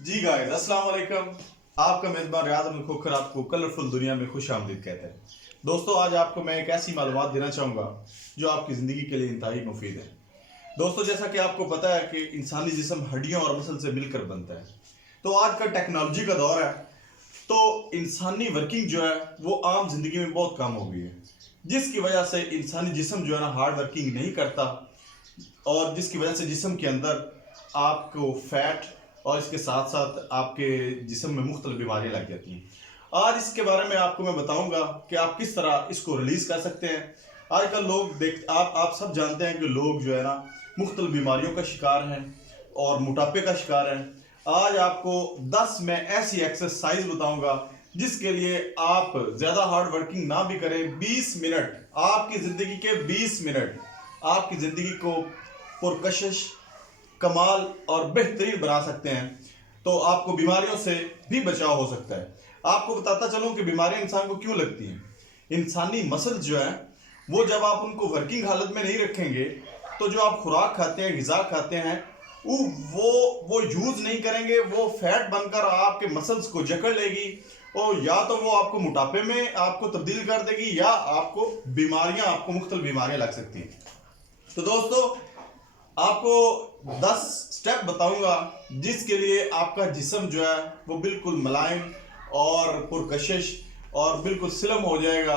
जी guys, अस्सलाम वालेकुम। आपका मेज़बान रियाद अहमद खोखर आपको कलरफुल दुनिया में खुश आमदीद कहते हैं। दोस्तों, आज आपको मैं एक ऐसी मालूमात देना चाहूँगा जो आपकी ज़िंदगी के लिए इंतहाई मुफीद है। दोस्तों, जैसा कि आपको पता है कि इंसानी जिस्म हड्डियों और मसल से मिलकर बनता है। तो आज का टेक्नोलॉजी का दौर है, तो इंसानी वर्किंग जो है वो आम जिंदगी में बहुत कम हो गई है, जिसकी वजह से इंसानी जिस्म जो है ना हार्ड वर्किंग नहीं करता, और जिसकी वजह से जिस्म के अंदर आपको फैट और इसके साथ साथ आपके जिस्म में मुख्तलिफ बीमारियां लग जाती हैं। आज इसके बारे में आपको मैं बताऊंगा कि आप किस तरह इसको रिलीज कर सकते हैं। आजकल लोग देख आप सब जानते हैं कि लोग जो है ना मुख्तलिफ बीमारियों का शिकार हैं और मोटापे का शिकार हैं। आज आपको 10 मैं ऐसी एक्सरसाइज बताऊंगा जिसके लिए आप ज्यादा हार्ड वर्किंग ना भी करें, 20 मिनट आपकी जिंदगी के 20 मिनट आपकी जिंदगी को पुरकशिश, कमाल और बेहतरीन बना सकते हैं। तो आपको बीमारियों से भी बचाव हो सकता है। आपको बताता चलूं कि बीमारियां इंसान को क्यों लगती हैं। इंसानी मसल जो है वो जब आप उनको वर्किंग हालत में नहीं रखेंगे तो जो आप खुराक खाते हैं, ग़िज़ा खाते हैं, वो यूज नहीं करेंगे, वो फैट बनकर आपके मसल्स को जकड़ लेगी और या तो वो आपको मोटापे में आपको तब्दील कर देगी या आपको मुख्तलिफ बीमारियां लग सकती हैं। तो दोस्तों, आपको 10 स्टेप बताऊंगा जिसके लिए आपका जिस्म जो है वो बिल्कुल मुलायम और पुरकशिश और बिल्कुल स्लिम हो जाएगा।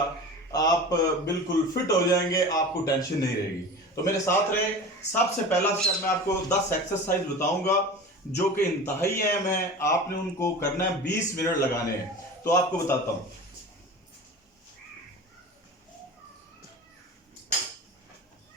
आप बिल्कुल फिट हो जाएंगे, आपको टेंशन नहीं रहेगी। तो मेरे साथ रहे। सबसे पहला स्टेप मैं आपको 10 एक्सरसाइज बताऊंगा जो कि इंतहाई अहम है। आपने उनको करना है, 20 मिनट लगाने हैं। तो आपको बताता हूं।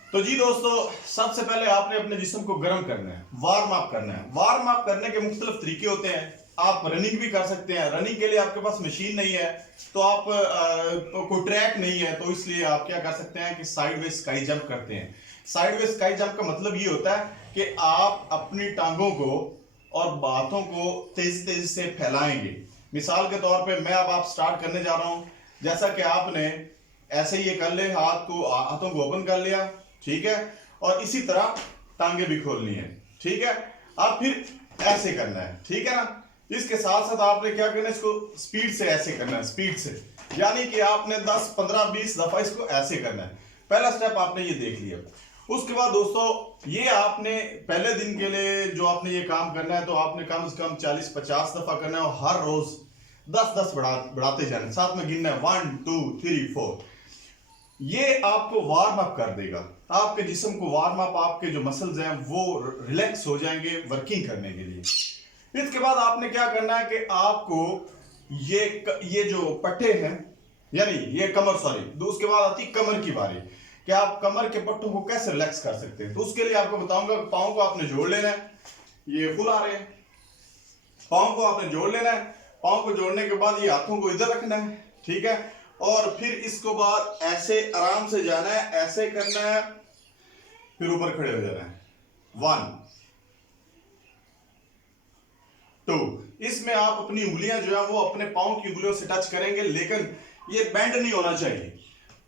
तो जी दोस्तों, सबसे पहले आपने अपने जिस्म को गर्म करना है, वार्म अप करना है। वार्म अप करने के मुख्तलिफ तरीके होते हैं। आप रनिंग भी कर सकते हैं। रनिंग के लिए आपके पास मशीन नहीं है तो आप कोई ट्रैक नहीं है, तो इसलिए आप क्या कर सकते हैं कि साइड वे स्काई जंप करते हैं। साइड वे स्काई जंप का मतलब ये होता है कि आप अपनी टांगों को और बातों को तेजी तेजी से फैलाएंगे। मिसाल के तौर पे मैं अब आप स्टार्ट करने जा रहा हूं। जैसा कि आपने ऐसे ही ये कर ले, हाथों को ओपन कर लिया, ठीक है, और इसी तरह टांगे भी खोलनी है, ठीक है। अब फिर ऐसे करना है, ठीक है ना। इसके साथ साथ आपने क्या करना है, इसको स्पीड से ऐसे करना है, स्पीड से, यानी कि आपने 10 15 20 दफा इसको ऐसे करना है। पहला स्टेप आपने ये देख लिया। उसके बाद दोस्तों, ये आपने पहले दिन के लिए जो आपने ये काम करना है, तो आपने कम से कम 40 50 दफा करना है और हर रोज 10 बढ़ाते जाना है। साथ में गिनना है 1 2 3 4। ये आपको वार्म अप कर देगा, आपके जिस्म को वार्म अप, आपके जो मसल्स हैं वो रिलैक्स हो जाएंगे वर्किंग करने के लिए। इसके बाद आपने क्या करना है कि आपको ये जो पट्टे हैं, यानी ये कमर, सॉरी, तो उसके बाद आती कमर की बारी कि आप कमर के पट्टों को कैसे रिलैक्स कर सकते हैं। तो उसके लिए आपको बताऊंगा, पाँव को आपने जोड़ लेना है। ये फुल आ रहे हैं, पाँव को आपने जोड़ लेना है। पाँव को जोड़ने के बाद ये हाथों को इधर रखना है, ठीक है, और फिर इसको बाद ऐसे आराम से जाना है, ऐसे करना है, फिर ऊपर खड़े हो जाना है। 1 2। इसमें आप अपनी उंगलियां जो है वो अपने पाँव की उंगलियों से टच करेंगे, लेकिन ये बेंड नहीं होना चाहिए,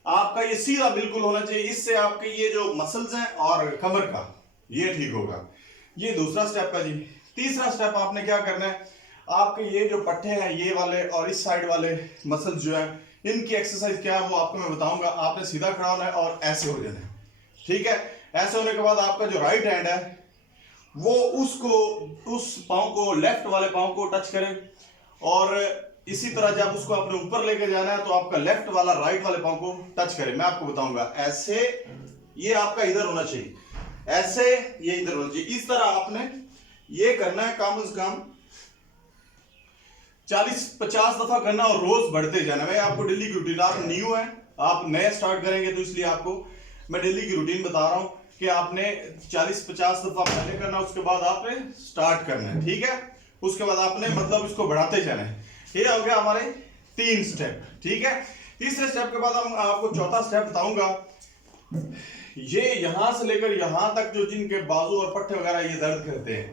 आपका ये सीधा बिल्कुल होना चाहिए। इससे आपके ये जो मसल्स हैं और कमर का ये ठीक होगा। ये दूसरा स्टेप है जी। तीसरा स्टेप आपने क्या करना है, आपके ये जो पट्टे हैं ये वाले और इस साइड वाले मसल्स जो है, इनकी एक्सरसाइज क्या है वो आपको मैं बताऊंगा। आपने सीधा खड़ा होना है और ऐसे हो जाना है, ठीक है। ऐसे होने के बाद आपका जो राइट हैंड है वो उस पाँव को, लेफ्ट वाले पाँव को टच करें, और इसी तरह जब उसको अपने ऊपर लेके जाना है तो आपका लेफ्ट वाला राइट वाले पाँव को टच करें। मैं आपको बताऊंगा ऐसे, ये आपका इधर होना चाहिए, ऐसे ये इधर होना चाहिए। इस तरह आपने ये करना है, कम से कम 40-50 दफा करना और रोज बढ़ते जाना। मैं आपको डेली की रूटीन, आप न्यू है, आप नए स्टार्ट करेंगे तो इसलिए आपको मैं डेली की रूटीन बता रहा हूं कि आपने 40-50 दफा पहले करना, उसके बाद आपने स्टार्ट करना है, ठीक है। उसके बाद आपने मतलब इसको बढ़ाते जाना है। ये हो गया हमारे 3 स्टेप, ठीक है। तीसरे स्टेप के बाद हम आपको चौथा स्टेप बताऊंगा। ये यहां से लेकर यहां तक जो जिनके बाजू और पट्टे वगैरह ये दर्द करते हैं,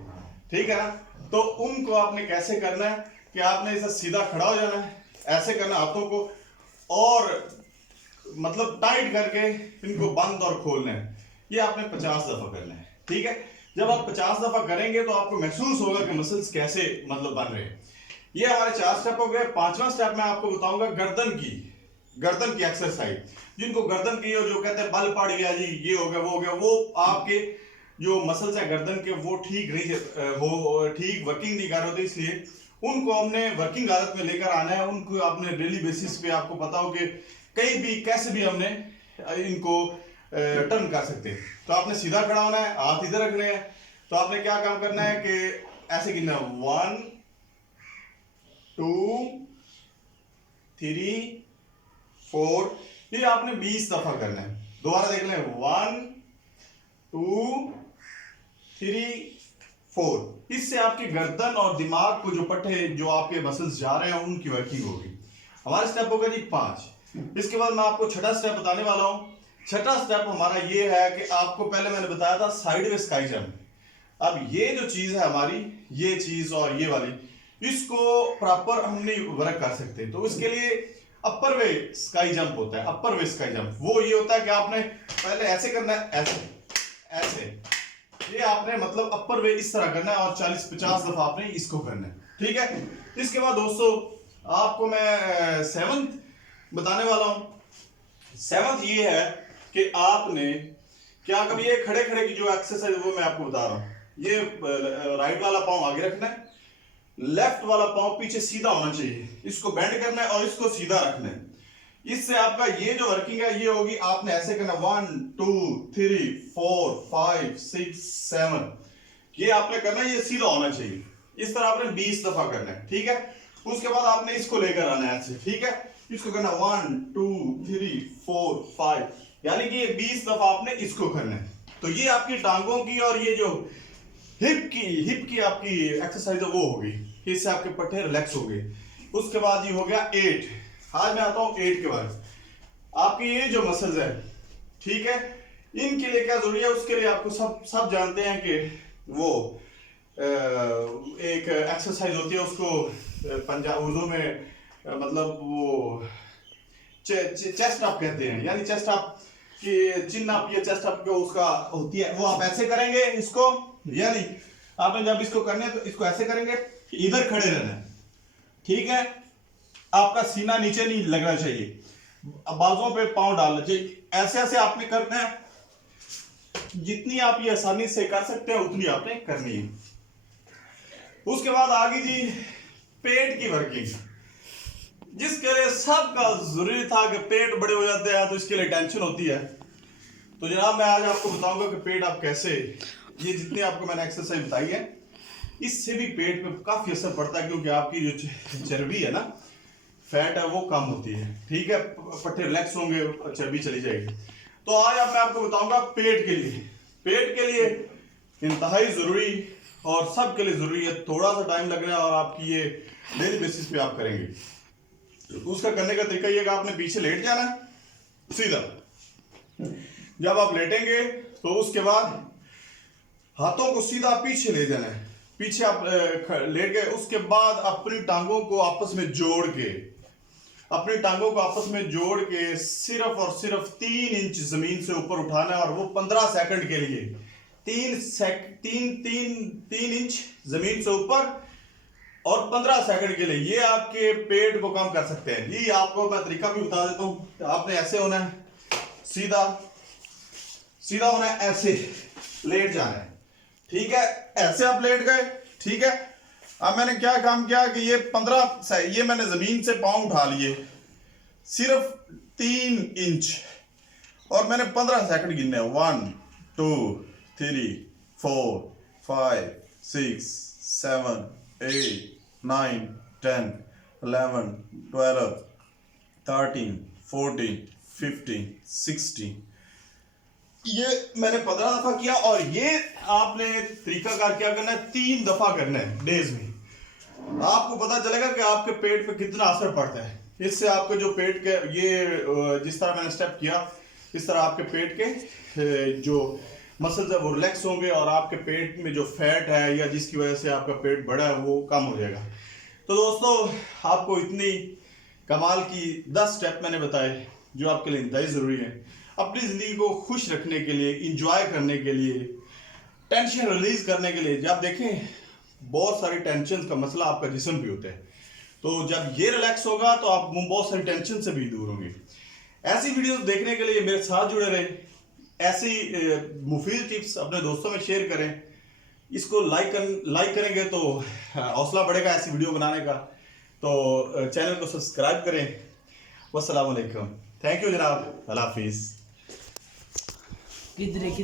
ठीक है ना, तो उनको आपने कैसे करना है कि आपने इसे सीधा खड़ा हो जाना है, ऐसे करना हाथों को, और मतलब टाइट करके इनको बंद और खोलना है। ये आपने 50 दफा करना है, ठीक है। जब आप 50 दफा करेंगे तो आपको महसूस होगा कि मसल्स कैसे मतलब बन रहे हैं। ये हमारे 4 स्टेप हो गए। 5वां स्टेप मैं आपको बताऊंगा गर्दन की एक्सरसाइज। जिनको गर्दन की जो कहते हैं बल पड़ गया जी, ये हो गया वो हो गया, वो आपके जो मसल्स है गर्दन के वो ठीक नहीं ठीक वर्किंग नहीं कर रहे होते, इसलिए उनको हमने वर्किंग हालत में लेकर आना है। उनको आपने डेली बेसिस पे आपको पता हो कि कहीं भी कैसे भी हमने इनको टर्न कर सकते हैं। तो आपने सीधा खड़ा होना है, हाथ इधर रखने हैं। तो आपने क्या काम करना है कि ऐसे गिनना है 1 2 3 4, ये आपने 20 दफा करना है। दोबारा देख लें 1 2 3 4। इससे आपकी गर्दन और दिमाग को जो पट्टे जो आपके मसल्स जा रहे हैं उनकी वर्किंग होगी। हमारा स्टेप होगा जी 5। इसके बाद मैं आपको छठा स्टेप बताने वाला हूं। छठा स्टेप हमारा ये है कि आपको पहले मैंने बताया था साइड वे स्काई जंप। अब ये जो चीज है हमारी, ये चीज और ये वाली, इसको प्रॉपर हम नहीं वर्क कर सकते। तो इसके लिए अपर वे स्काई जंप होता है। अपर वे स्काई जंप वो ये होता है कि आपने पहले ऐसे करना है, ऐसे ऐसे, ये आपने मतलब अपर वे इस तरह करना है और 40-50 दफा आपने इसको करना है, ठीक है। इसके बाद दोस्तों आपको मैं 7th बताने वाला हूं। 7th ये है कि आपने क्या कभी ये खड़े खड़े की जो एक्सरसाइज वो मैं आपको बता रहा हूं। ये राइट वाला पांव आगे रखना है, लेफ्ट वाला पांव पीछे सीधा होना चाहिए, इसको बेंड करना है और इसको सीधा रखना है। इससे आपका ये जो वर्किंग है ये होगी। आपने ऐसे करना 1 2 3 4 5 6 7, ये आपने करना है, ये सीधा होना चाहिए। इस तरह आपने 20 दफा करना है, ठीक है। उसके बाद आपने इसको लेकर आना है ऐसे, ठीक है। इसको करना 1 2 3 4 5, यानी कि ये 20 दफा आपने इसको करना है। तो ये आपकी टांगों की और ये जो हिप की आपकी एक्सरसाइज है वो होगी। इससे आपके पट्टे रिलैक्स हो गए। उसके बाद ये हो गया 8। आज मैं आता हूं 8 के बाद। आपकी ये जो मसल्स है, ठीक है, इनके लिए क्या जरूरी है, उसके लिए आपको सब जानते हैं कि वो एक एक्सरसाइज होती है, उसको पंजाब उर्दू में मतलब वो चेस्ट अप कहते हैं। यानी चेस्ट अप की चिन अप या चेस्ट अप जो उसका होती है वो आप ऐसे करेंगे इसको, यानी आपने जब इसको करने तो इसको ऐसे करेंगे, इधर खड़े रहना है, ठीक है। आपका सीना नीचे नहीं लगना चाहिए, बाजों पे पांव डालना चाहिए, ऐसे ऐसे आपने करना है। जितनी आप ये आसानी से कर सकते हैं उतनी आपने करनी है। उसके बाद आगे जी पेट की वर्किंग, जिसके लिए सबका जरूरी था कि पेट बड़े हो जाते हैं तो इसके लिए टेंशन होती है। तो जनाब मैं आज आपको बताऊंगा कि पेट आप कैसे, ये जितनी आपको मैंने एक्सरसाइज बताई है इससे भी पेट पे काफी असर पड़ता है, क्योंकि आपकी जो चर्बी है ना, फैट है, वो कम होती है, ठीक है। पट्टे रिलैक्स होंगे और चर्बी चली जाएगी। तो आज मैं आपको बताऊंगा पेट के लिए इंतहाई जरूरी और सबके लिए जरूरी है, थोड़ा सा टाइम लग रहा है और आपकी ये डेली बेसिस पे आप करेंगे। उसका करने का तरीका ये कि आपने पीछे लेट जाना है सीधा। जब आप लेटेंगे तो उसके बाद हाथों को सीधा पीछे ले जाना है, पीछे आप लेट गए। उसके बाद अपनी टांगों को आपस में जोड़ के सिर्फ और सिर्फ 3 इंच जमीन से ऊपर उठाना है, और वो 15 सेकंड के लिए 3 इंच जमीन से ऊपर और 15 सेकंड के लिए। ये आपके पेट को कम कर सकते हैं। ये आपको मैं तरीका भी बता देता हूं। आपने ऐसे होना है, सीधा होना है, ऐसे लेट जाना है, ठीक है। ऐसे आप लेट गए, ठीक है। अब मैंने क्या काम किया कि ये मैंने जमीन से पांव उठा लिए सिर्फ 3 इंच, और मैंने 15 सेकंड गिनने हैं। 1 2 3 4 5 6 7 8 9 10 11 12 13 14 15 16। ये मैंने 15 दफा किया, और ये आपने तरीकाकार क्या करना है, 3 दफा करना है डेज में। आपको पता चलेगा कि आपके पेट पे कितना असर पड़ता है। इससे आपके जो पेट के ये जिस तरह मैंने स्टेप किया, इस तरह आपके पेट के जो मसल्स है वो रिलैक्स होंगे, और आपके पेट में जो फैट है या जिसकी वजह से आपका पेट बड़ा है वो कम हो जाएगा। तो दोस्तों आपको इतनी कमाल की 10 स्टेप मैंने बताए जो आपके लिए इंतहाई ज़रूरी है अपनी ज़िंदगी को खुश रखने के लिए, इंजॉय करने के लिए, टेंशन रिलीज करने के लिए। जब देखें बहुत सारी टेंशन का मसला आपका जिस्म भी होता है, तो जब ये रिलैक्स होगा तो आप बहुत सारी टेंशन से भी दूर होंगे। ऐसी वीडियोस देखने के लिए मेरे साथ जुड़े रहें। ऐसी मुफीद टिप्स अपने दोस्तों में शेयर करें। इसको लाइक करेंगे तो हौसला बढ़ेगा ऐसी वीडियो बनाने का। तो चैनल को सब्सक्राइब करें। वस्सलाम वालेकुम। थैंक यू जनाब। अल्लाह हाफिज़।